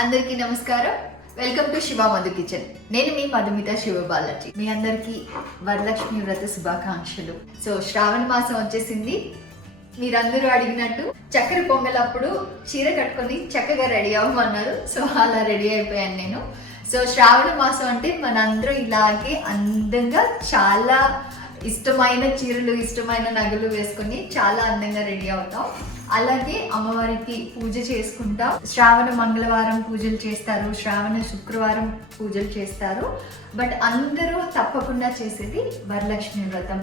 అందరికీ నమస్కారం. Welcome to Shiva Madhu kitchen. నేను మీ మధుమిత శివబాలాజీ. మీ అందరికీ వరలక్ష్మి వ్రత శుభాకాంక్షలు. సో శ్రావణ మాసం వచ్చేసింది. మీరందరూ అడిగినట్టు చక్కెర పొంగలప్పుడు చీర కట్టుకొని చక్కగా రెడీ అవ్వమన్నారు. సో అలా రెడీ అయిపోయాను నేను. సో శ్రావణ మాసం అంటే మనందరూ ఇలాగే అందంగా చాలా ఇష్టమైన చీరలు ఇష్టమైన నగలు వేసుకొని చాలా అందంగా రెడీ అవుతాం. అలాగే అమ్మవారికి పూజ చేసుకుంటాం. శ్రావణ మంగళవారం పూజలు చేస్తారు, శ్రావణ శుక్రవారం పూజలు చేస్తారు. బట్ అందరూ తప్పకుండా చేసేది వరలక్ష్మి వ్రతం.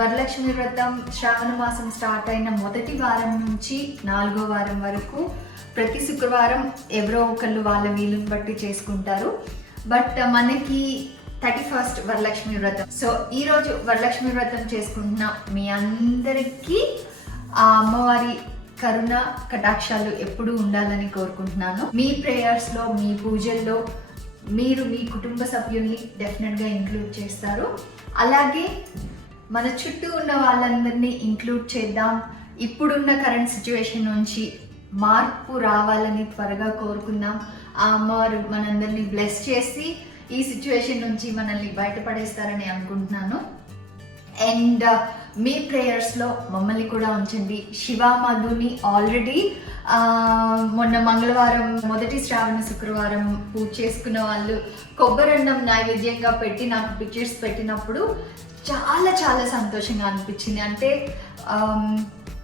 వరలక్ష్మి వ్రతం శ్రావణ మాసం స్టార్ట్ అయిన మొదటి వారం నుంచి 4వ వారం వరకు ప్రతి శుక్రవారం ఎవరో ఒకళ్ళు వాళ్ళ వీలుని బట్టి చేసుకుంటారు. బట్ మనకి 31st వరలక్ష్మి వ్రతం. సో ఈరోజు వరలక్ష్మి వ్రతం చేసుకుంటున్న మీ అందరికీ ఆ అమ్మవారి కరుణ కటాక్షాలు ఎప్పుడు ఉండాలని కోరుకుంటున్నాను. మీ ప్రేయర్స్లో, మీ పూజల్లో మీరు మీ కుటుంబ సభ్యుల్ని డెఫినెట్గా ఇంక్లూడ్ చేస్తారు. అలాగే మన చుట్టూ ఉన్న వాళ్ళందరినీ ఇంక్లూడ్ చేద్దాం. ఇప్పుడున్న కరెంట్ సిచ్యువేషన్ నుంచి మార్పు రావాలని త్వరగా కోరుకుందాం. ఆ అమ్మవారు మనందరినీ బ్లెస్ చేసి ఈ సిచ్యువేషన్ నుంచి మనల్ని బయటపడేస్తారని అనుకుంటున్నాను. అండ్ మీ ప్రేయర్స్లో మమ్మల్ని కూడా ఉంచండి. శివ మధుని ఆల్రెడీ మొన్న మంగళవారం మొదటి శ్రావణ శుక్రవారం పూజ చేసుకున్న వాళ్ళు కొబ్బరన్నం నైవేద్యంగా పెట్టి నాకు పిక్చర్స్ పెట్టినప్పుడు చాలా చాలా సంతోషంగా అనిపించింది. అంటే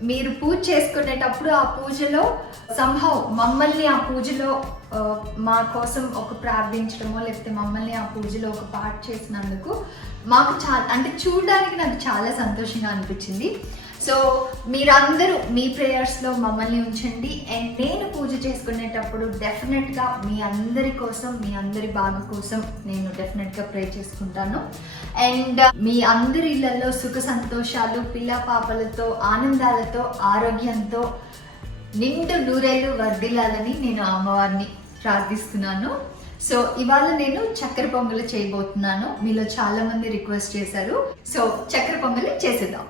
మీరు పూజ చేసుకునేటప్పుడు ఆ పూజలో సంహవ్ మమ్మల్ని ఆ పూజలో మా కోసం ఒక ప్రార్థించడమో లేకపోతే మమ్మల్ని ఆ పూజలో ఒక పార్ట్ చేసినందుకు మాకు చాలా అంటే చూడడానికి నాకు చాలా సంతోషంగా అనిపించింది. సో మీరందరూ మీ ప్రేయర్స్లో మమ్మల్ని ఉంచండి. అండ్ నేను పూజ చేసుకునేటప్పుడు డెఫినెట్గా మీ అందరి కోసం, మీ అందరి బాగు కోసం నేను డెఫినెట్గా ప్రే చేసుకుంటాను. అండ్ మీ అందరి ఇళ్లలో సుఖ సంతోషాలు, పిల్ల పాపలతో, ఆనందాలతో, ఆరోగ్యంతో నిండు నూరేళ్ళు వర్ధిల్లాలని నేను అమ్మవారిని ప్రార్థిస్తున్నాను. సో ఇవాళ నేను చక్కెర పొంగలి చేయబోతున్నాను. మీలో చాలా మంది రిక్వెస్ట్ చేశారు. సో చక్కెర పొంగలి చేసేద్దాం.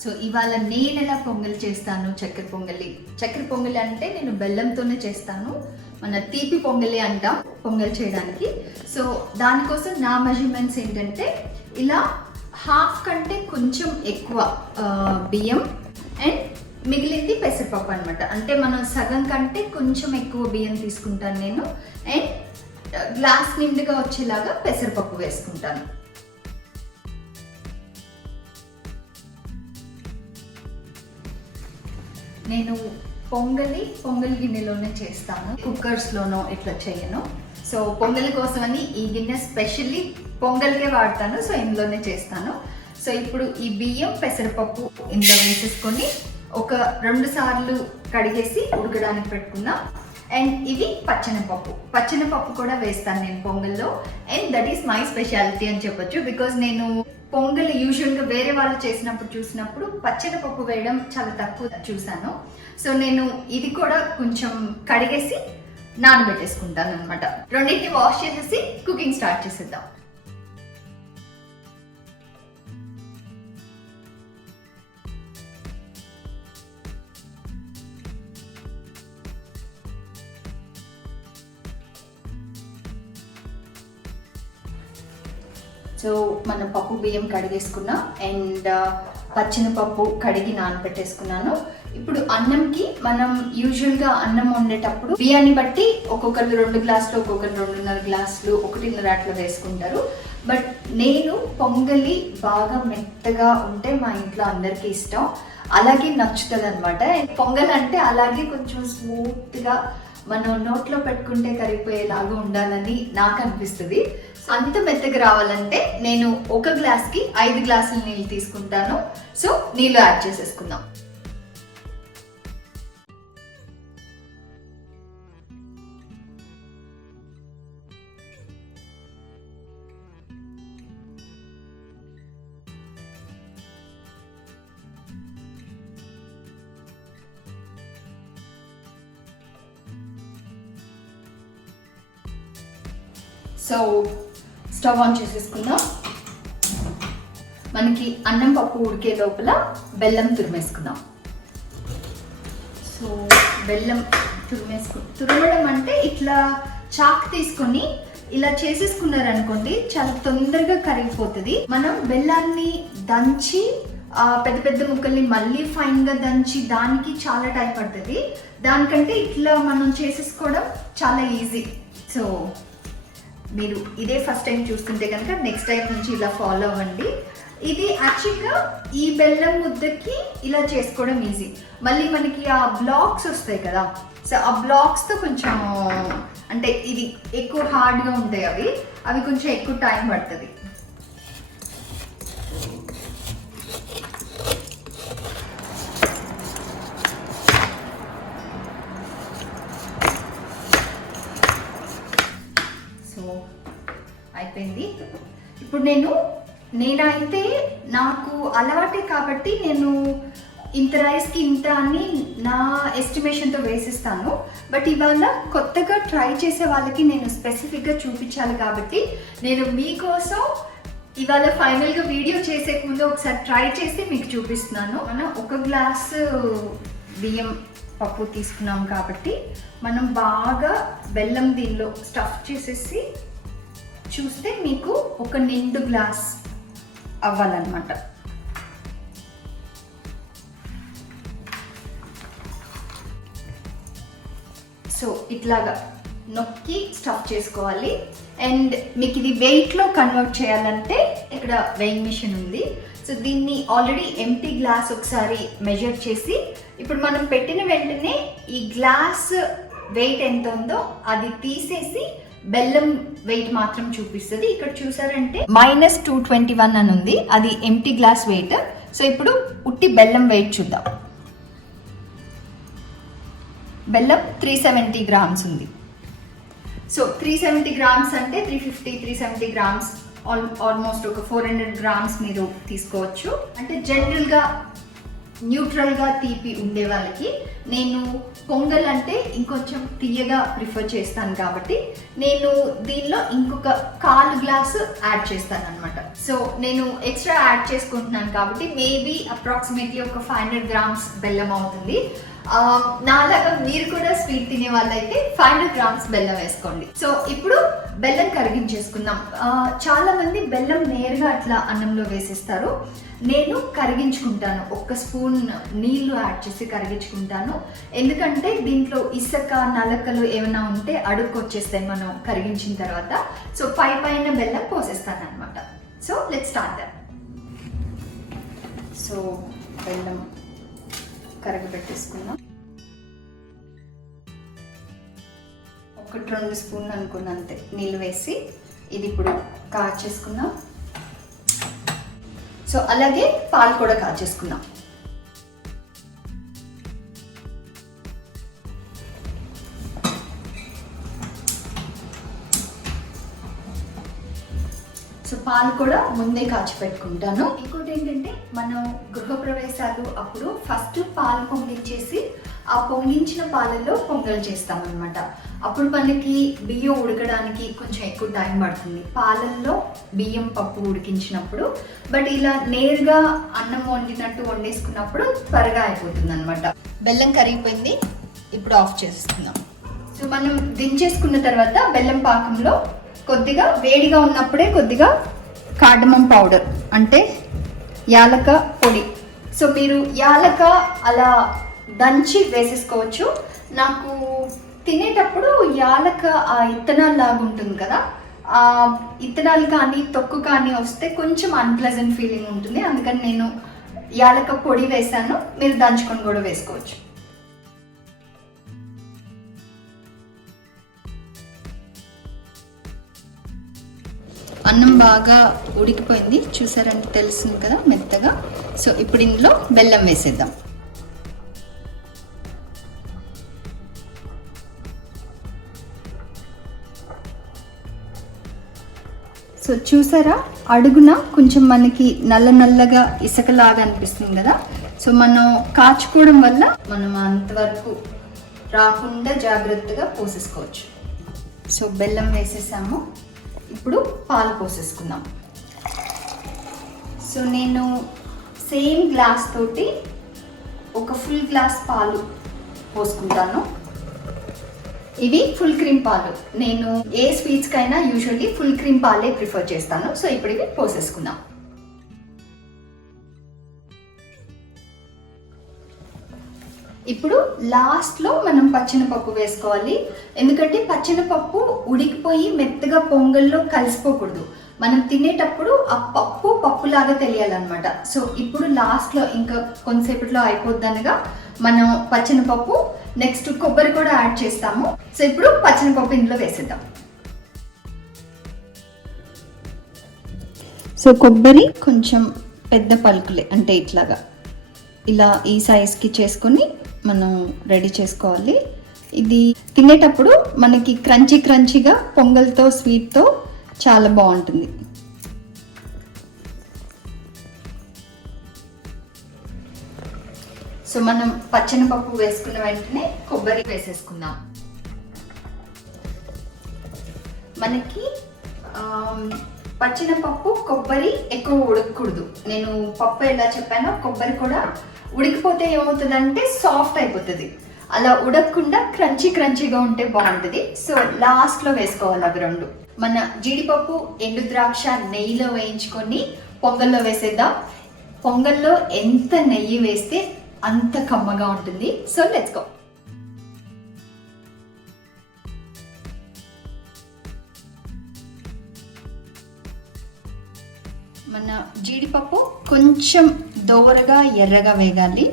సో ఇవాళ నేను ఎలా పొంగలి చేస్తాను చక్కెర పొంగలి. చక్కెర పొంగలి అంటే నేను బెల్లంతోనే చేస్తాను. మన తీపి పొంగలి అంటాం పొంగలి చేయడానికి. సో దానికోసం నా మెజర్మెంట్స్ ఏంటంటే ఇలా హాఫ్ కంటే కొంచెం ఎక్కువ బియ్యం అండ్ మిగిలింది పెసరపప్పు అనమాట. అంటే మనం సగం కంటే కొంచెం ఎక్కువ బియ్యం తీసుకుంటాను నేను. అండ్ గ్లాస్ నిండుగా వచ్చేలాగా పెసరపప్పు వేసుకుంటాను. నేను పొంగలి గిన్నెలోనే చేస్తాను, కుక్కర్స్లోనో ఇట్లా చేయను. సో పొంగలి కోసమని ఈ గిన్నె స్పెషల్లీ పొంగల్కే వాడతాను. సో ఇందులోనే చేస్తాను. సో ఇప్పుడు ఈ బియ్యం పెసరపప్పు ఇందులో వేసేసుకొని ఒక 2 సార్లు కడిగేసి ఉడకడానికి పెట్టుకుందాం. అండ్ ఇవి పచ్చనపప్పు కూడా వేస్తాను నేను పొంగల్లో. And that is my speciality అని చెప్పొచ్చు. బికాజ్ నేను పొంగల్ యూజువల్గా వేరే వాళ్ళు చేసినప్పుడు చూసినప్పుడు పచ్చనపప్పు వేయడం చాలా తక్కువ చూసాను. సో నేను ఇది కూడా కొంచెం కడిగేసి నానబెట్టేసుకుంటాను అనమాట. రెండింటిని వాష్ చేసేసి కుకింగ్ స్టార్ట్ చేసేద్దాం. సో మన పప్పు బియ్యం కడిగేసుకున్నాం. అండ్ పచ్చనపప్పు కడిగి నానబెట్టేసుకున్నాను. ఇప్పుడు అన్నంకి మనం యూజువల్గా అన్నం వండేటప్పుడు బియ్యాన్ని బట్టి ఒక్కొక్కరు 2 గ్లాసులు, ఒక్కొక్కరు 2.5 గ్లాసులు, 1.5 అట్లా వేసుకుంటారు. బట్ నేను పొంగలి బాగా మెత్తగా ఉంటే మా ఇంట్లో అందరికీ ఇష్టం, అలాగే నచ్చుతుంది అనమాట. పొంగల్ అంటే అలాగే కొంచెం స్మూత్గా మనం నోట్లో పెట్టుకుంటే కరిగిపోయేలాగా ఉండాలని నాకు అనిపిస్తుంది. అంత మెత్తగా రావాలంటే నేను 1 గ్లాస్కి 5 గ్లాసులు నీళ్ళు తీసుకుంటాను. సో నీళ్ళు యాడ్ చేసేసుకుందాం. సో స్టవ్ ఆన్ చేసేసుకుందాం. మనకి అన్నం పప్పు ఉడికే లోపల బెల్లం తురిమేసుకుందాం. సో బెల్లం తురమడం అంటే ఇట్లా చాక్ తీసుకొని ఇలా చేసేసుకున్నారనుకోండి చాలా తొందరగా కరిగిపోతుంది. మనం బెల్లాన్ని దంచి పెద్ద పెద్ద ముక్కల్ని మళ్ళీ ఫైన్గా దంచి దానికి చాలా టైం పడుతుంది. దానికంటే ఇట్లా మనం చేసేసుకోవడం చాలా ఈజీ. సో మీరు ఇదే ఫస్ట్ టైం చూస్తుంటే కనుక నెక్స్ట్ టైం నుంచి ఇలా ఫాలో అవ్వండి. ఇది యాక్చువల్గా ఈ బెల్లం ముద్దకి ఇలా చేసుకోవడం ఈజీ. మళ్ళీ మనకి ఆ బ్లాక్స్ వస్తాయి కదా, సో ఆ బ్లాక్స్తో కొంచెం అంటే ఇది ఎక్కువ హార్డ్గా ఉంటాయి, అవి కొంచెం ఎక్కువ టైం పడుతుంది. సో అయిపోయింది. ఇప్పుడు నేనైతే నాకు అలవాటే కాబట్టి నేను ఇంత రైస్కి ఇంత అని నా ఎస్టిమేషన్తో వేసిస్తాను. బట్ ఇవాళ కొత్తగా ట్రై చేసే వాళ్ళకి నేను స్పెసిఫిక్గా చూపించాలి కాబట్టి నేను మీకోసం ఇవాళ ఫైనల్గా వీడియో చేసే ముందు ఒకసారి ట్రై చేసి మీకు చూపిస్తున్నాను. మనం 1 గ్లాసు బియ్యం పప్పు తీసుకున్నాం కాబట్టి మనం బాగా బెల్లం దీనిలో స్టఫ్ చేసేసి చూస్తే మీకు 1 నిండు గ్లాస్ అవ్వాలన్నమాట. సో ఇట్లాగా నొక్కి స్టఫ్ చేసుకోవాలి. అండ్ మీకు ఇది వెయిట్లో కన్వర్ట్ చేయాలంటే ఇక్కడ వెయింగ్ మిషన్ ఉంది. సో దీన్ని ఆల్రెడీ ఎంటీ గ్లాస్ ఒకసారి మెజర్ చేసి ఇప్పుడు మనం పెట్టిన వెంటనే ఈ గ్లాస్ వెయిట్ ఎంత ఉందో అది తీసేసి బెల్లం వెయిట్ మాత్రం చూపిస్తుంది. ఇక్కడ చూసారంటే -221 అని ఉంది, అది ఎంటీ గ్లాస్ వెయిట్. సో ఇప్పుడు ఉట్టి బెల్లం వెయిట్ చూద్దాం. బెల్లం 370 గ్రామ్స్ ఉంది. సో 370 గ్రామ్స్ అంటే 370 గ్రామ్స్ ఆల్మోస్ట్ ఒక 400 గ్రామ్స్ మీరు తీసుకోవచ్చు. అంటే జనరల్గా న్యూట్రల్గా తీపి ఉండే వాళ్ళకి నేను పొంగల్ అంటే ఇంకొంచెం తీయగా ప్రిఫర్ చేస్తాను కాబట్టి నేను దీనిలో ఇంకొక 1/4 గ్లాసు యాడ్ చేస్తాను అనమాట. సో నేను ఎక్స్ట్రా యాడ్ చేసుకుంటున్నాను కాబట్టి మేబీ అప్రాక్సిమేట్లీ ఒక 500 గ్రామ్స్ బెల్లం అవుతుంది. నాలాగా మీరు కూడా స్వీట్ తినే వాళ్ళైతే 500 గ్రామ్స్ బెల్లం వేసుకోండి. సో ఇప్పుడు బెల్లం కరిగించేసుకుందాం. చాలా మంది బెల్లం నేరుగా అట్లా అన్నంలో వేసేస్తారు. నేను కరిగించుకుంటాను, 1 స్పూన్ నీళ్లు యాడ్ చేసి కరిగించుకుంటాను. ఎందుకంటే దీంట్లో ఇసుక నలకలు ఏమైనా ఉంటే అడుక్కు వచ్చేస్తాయి మనం కరిగించిన తర్వాత. సో పైన బెల్లం పోసేస్తాను అనమాట. So let's start that. So బెల్లం కరగబెట్టేసుకుందాం. 1-2 స్పూన్లు అనుకున్నంతే నీళ్ళు వేసి ఇది ఇప్పుడు కాచేసుకుందాం. సో అలాగే పాలు కూడా కాచేసుకుందాం. సో పాలు కూడా ముందే కాచి పెట్టుకుంటాను. ఇంకోటి ఏంటంటే మనం గృహప్రవేశాలు అప్పుడు ఫస్ట్ పాలు పొంగించేసి ఆ పొంగించిన పాలల్లో పొంగల్ చేస్తామన్నమాట. అప్పుడు మనకి బియ్యం ఉడకడానికి కొంచెం ఎక్కువ టైం పడుతుంది పాలల్లో బియ్యం పప్పు ఉడికించినప్పుడు. బట్ ఇలా నేరుగా అన్నం వండినట్టు వండేసుకున్నప్పుడు త్వరగా అయిపోతుంది అనమాట. బెల్లం కరిగిపోయింది, ఇప్పుడు ఆఫ్ చేస్తున్నాం. సో మనం దించేసుకున్న తర్వాత బెల్లం పాకంలో కొద్దిగా వేడిగా ఉన్నప్పుడే కొద్దిగా కార్డమం పౌడర్ అంటే యాలక పొడి. సో మీరు యాలక అలా దంచి వేసేసుకోవచ్చు. నాకు తినేటప్పుడు యాలక ఆ ఇత్తనాలు లాగా ఉంటుంది కదా, ఆ ఇత్తనాలు కానీ తొక్కు కానీ వస్తే కొంచెం అన్ప్లెజెంట్ ఫీలింగ్ ఉంటుంది. అందుకని నేను యాలక పొడి వేసాను, మీరు దంచుకొని కూడా వేసుకోవచ్చు. అన్నం బాగా ఉడికిపోయింది, చూసారంటే తెలుస్తుంది కదా మెత్తగా. సో ఇప్పుడు ఇందులో బెల్లం వేసేద్దాం. సో చూసారా అడుగున కొంచెం మనకి నల్లగా ఇసుకలాగా అనిపిస్తుంది కదా. సో మనం కాచుకోవడం వల్ల మనం అంతవరకు రాకుండా జాగ్రత్తగా పోసేసుకోవచ్చు. సో బెల్లం వేసేసాము, ఇప్పుడు పాలు పోసేసుకుందాం. సో నేను సేమ్ గ్లాస్ తోటి 1 ఫుల్ గ్లాస్ పాలు పోసుకుంటాను. ఇవి ఫుల్ క్రీమ్ పాలు. నేను ఏ స్వీట్స్ కైనా యూజువల్లీ ఫుల్ క్రీమ్ పాలే ప్రిఫర్ చేస్తాను. సో ఇప్పుడు ఇవి పోసేసుకుందాం. ఇప్పుడు లాస్ట్లో మనం పచ్చెనపప్పు వేసుకోవాలి. ఎందుకంటే పచ్చెనపప్పు ఉడికిపోయి మెత్తగా పొంగల్లో కలిసిపోకూడదు. మనం తినేటప్పుడు ఆ పప్పులాగా తెలియాలన్నమాట. సో ఇప్పుడు లాస్ట్లో ఇంకా కొంతసేపట్లో అయిపోద్దనగా మనం పచ్చెనపప్పు, నెక్స్ట్ కొబ్బరి కూడా యాడ్ చేస్తాము. సో ఇప్పుడు పచ్చెనపప్పు ఇందులో వేసేద్దాం. సో కొబ్బరి కొంచెం పెద్ద పలుకులే, అంటే ఇట్లాగా ఇలా ఈ సైజ్కి చేసుకొని మనం రెడీ చేసుకోవాలి. ఇది తినేటప్పుడు మనకి క్రంచీగా పొంగల్తో స్వీట్తో చాలా బాగుంటుంది. సో మనం పచ్చెనపప్పు వేసుకున్న వెంటనే కొబ్బరి వేసేసుకుందాం. మనకి పచ్చెనపప్పు కొబ్బరి ఎక్కువ ఉడకకూడదు. నేను పప్పు ఎలా చెప్పానో కొబ్బరి కూడా ఉడికిపోతే ఏమవుతుందంటే సాఫ్ట్ అయిపోతుంది. అలా ఉడకకుండా క్రంచీగా ఉంటే బాగుంటుంది. సో లాస్ట్లో వేసుకోవాలి అవి రెండు. మన జీడిపప్పు, ఎండు ద్రాక్ష నెయ్యిలో వేయించుకొని పొంగల్లో వేసేద్దాం. పొంగల్లో ఎంత నెయ్యి వేస్తే అంత కమ్మగా ఉంటుంది. So let's go. మన జీడిపప్పు కొంచెం దోరగా ఎర్రగా వేగాలి,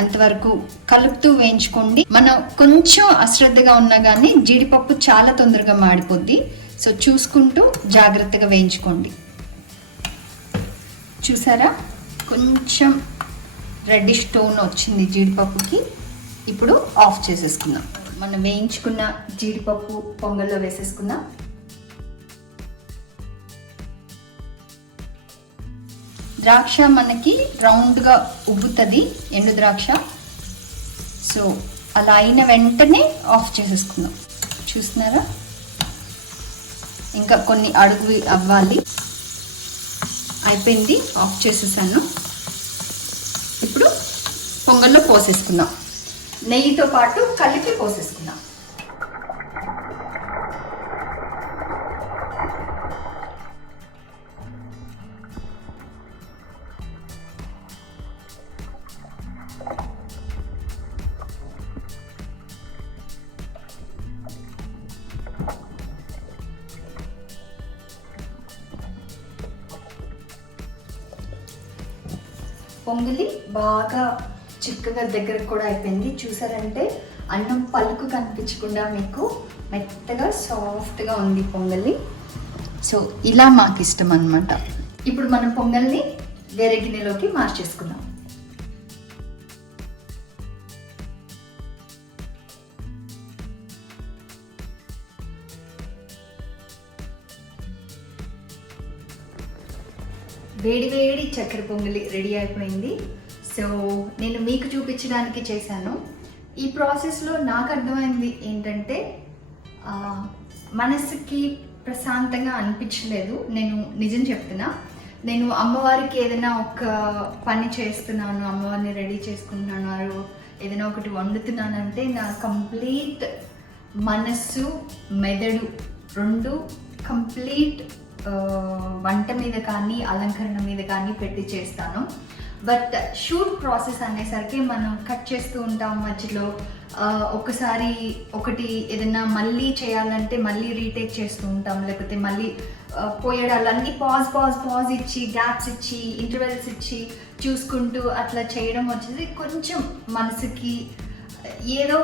అంతవరకు కలుపుతూ వేయించుకోండి. మనం కొంచెం అశ్రద్ధగా ఉన్నా కానీ జీడిపప్పు చాలా తొందరగా మాడిపోద్ది. సో చూసుకుంటూ జాగ్రత్తగా వేయించుకోండి. చూసారా, కొంచెం రెడ్డిష్ టోన్ వచ్చింది జీడిపప్పుకి. ఇప్పుడు ఆఫ్ చేసేసుకుందాం. మనం వేయించుకున్న జీడిపప్పు పొంగల్లో వేసేసుకుందాం. ద్రాక్ష మనకి రౌండ్గా ఉబ్బుతుంది, ఎండు ద్రాక్ష. సో అలా అయిన వెంటనే ఆఫ్ చేసేసుకుందాం. చూస్తున్నారా, ఇంకా కొన్ని అడుగు అవ్వాలి. అయిపోయింది, ఆఫ్ చేసేసాను. ఇప్పుడు పొంగల్లో పోసేసుకుందాం. నెయ్యితో పాటు కలిపి పోసేసుకుందాం. పొంగలి బాగా చిక్కగా దగ్గరకు కూడా అయిపోయింది. చూసారంటే అన్నం పలుకు కనిపించకుండా మీకు మెత్తగా సాఫ్ట్గా ఉంది పొంగలి. సో ఇలా మాకు ఇష్టం అన్నమాట. ఇప్పుడు మనం పొంగల్ని వేరే గిన్నెలోకి మార్చేసుకుందాం. వేడి చక్కెర పొంగలి రెడీ అయిపోయింది. సో నేను మీకు చూపించడానికి చేశాను. ఈ ప్రాసెస్లో నాకు అర్థమైంది ఏంటంటే మనసుకి ప్రశాంతంగా అనిపించలేదు. నేను నిజం చెప్తున్నా, నేను అమ్మవారికి ఏదైనా ఒక పని చేస్తున్నాను, అమ్మవారిని రెడీ చేసుకుంటున్నాను, ఏదైనా ఒకటి వండుతున్నానంటే నా కంప్లీట్ మనస్సు, మెదడు రెండు కంప్లీట్ వంట మీద కానీ అలంకరణ మీద కానీ పెట్టి చేస్తాను. బట్ షూట్ ప్రాసెస్ అనేసరికి మనం కట్ చేస్తూ ఉంటాం మధ్యలో. ఒకసారి ఒకటి ఏదైనా మళ్ళీ చేయాలంటే మళ్ళీ రీటేక్ చేస్తూ ఉంటాం, లేకపోతే మళ్ళీ పోయడాలన్నీ పాజ్ ఇచ్చి, గ్యాప్స్ ఇచ్చి, ఇంటర్వెల్స్ ఇచ్చి చూసుకుంటూ అట్లా చేయడం వచ్చేది కొంచెం మనసుకి ఏదో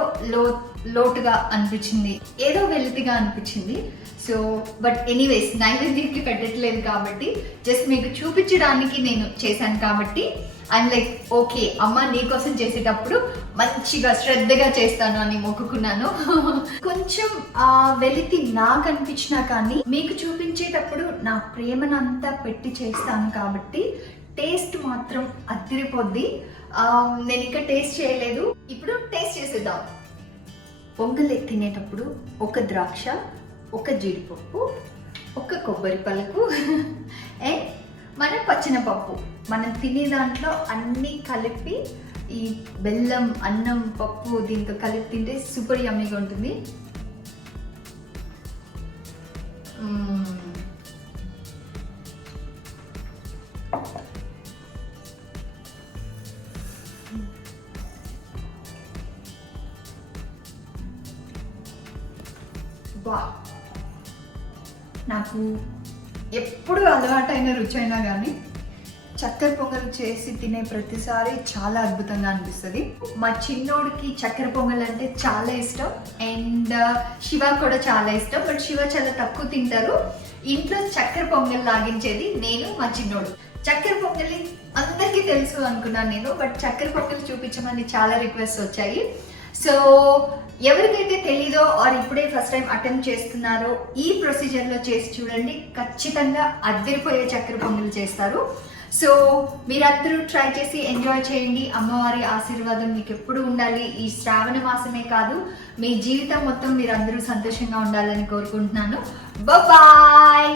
లోటుగా అనిపించింది, ఏదో వెలితిగా అనిపించింది. సో బట్ ఎనీవేస్ నైవేద్యానికి పెట్టట్లేదు కాబట్టి జస్ట్ మీకు చూపించడానికి నేను చేశాను కాబట్టి ఐఎమ్ లైక్ ఓకే అమ్మ నీకోసం చేసేటప్పుడు మంచిగా శ్రద్ధగా చేస్తాను అని మొక్కుకున్నాను. కొంచెం వెలితి నాకు అనిపించినా కానీ మీకు చూపించేటప్పుడు నా ప్రేమనంతా పెట్టి చేస్తాను కాబట్టి టేస్ట్ మాత్రం అదిరిపోద్ది. నేను ఇంకా టేస్ట్ చేయలేదు, ఇప్పుడు టేస్ట్ చేసేద్దాం. పొంగల్ తినేటప్పుడు ఒక ద్రాక్ష, ఒక జీడిపప్పు, ఒక కొబ్బరి పలుకు అండ్ మన పచ్చెనపప్పు, మనం తినే దాంట్లో అన్నీ కలిపి ఈ బెల్లం, అన్నం, పప్పు దీంతో కలిపి తింటే సూపర్ యమ్మీగా ఉంటుంది. వా, నాకు ఎప్పుడు అలవాటైన రుచి అయినా కానీ చక్కెర పొంగల్ చేసి తినే ప్రతిసారి చాలా అద్భుతంగా అనిపిస్తుంది. మా చిన్నోడికి చక్కెర పొంగల్ అంటే చాలా ఇష్టం అండ్ శివ కూడా చాలా ఇష్టం. బట్ శివ చాలా తక్కువ తింటారు. ఇంట్లో చక్కెర పొంగల్ లాగించేది నేను, మా చిన్నోడు. చక్కెర పొంగల్ని అందరికీ తెలుసు అనుకున్నాను నేను, బట్ చక్కెర పొంగల్ చూపించమని చాలా రిక్వెస్ట్ వచ్చాయి. సో ఎవరికైతే తెలీదో ఆర్ ఇప్పుడే ఫస్ట్ టైం అటెంప్ట్ చేస్తున్నారో ఈ ప్రొసీజర్లో చేసి చూడండి. ఖచ్చితంగా అద్దరిపోయే చక్కెర పొంగల్ చేస్తారు. సో మీరందరూ ట్రై చేసి ఎంజాయ్ చేయండి. అమ్మవారి ఆశీర్వాదం మీకు ఎప్పుడు ఉండాలి. ఈ శ్రావణ మాసమే కాదు, మీ జీవితం మొత్తం మీరందరూ సంతోషంగా ఉండాలని కోరుకుంటున్నాను. బాయ్.